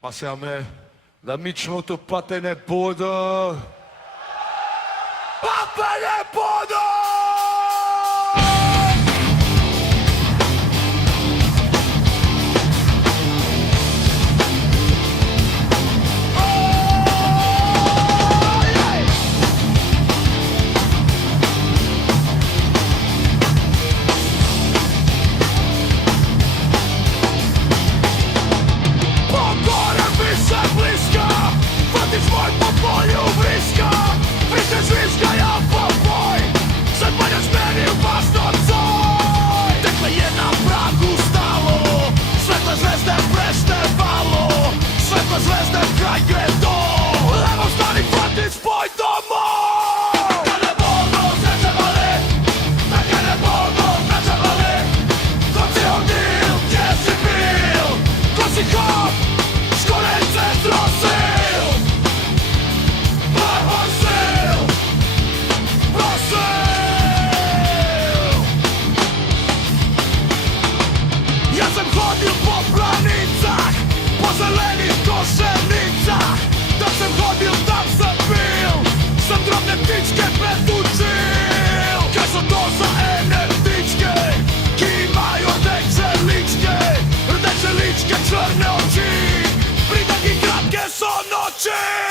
Passiamo l'amico toppate nel podo. Pappe nel podo! Zvezde kraj gredo, evo stani frati spoj domo. Kada Bogo začevali, da kada Bogo začevali, ko si hodil, gdje si bil, ko si hop, škorence trosil, prosil. Ja sam hodil po planicach, po zelenih košenicah, da sam hodil, tam sam bil, sam drobne ptičke pretučil. Kaj su to za ene ptičke, ki imaju rdeče ličke, črne oči, pri takih kratke so noći.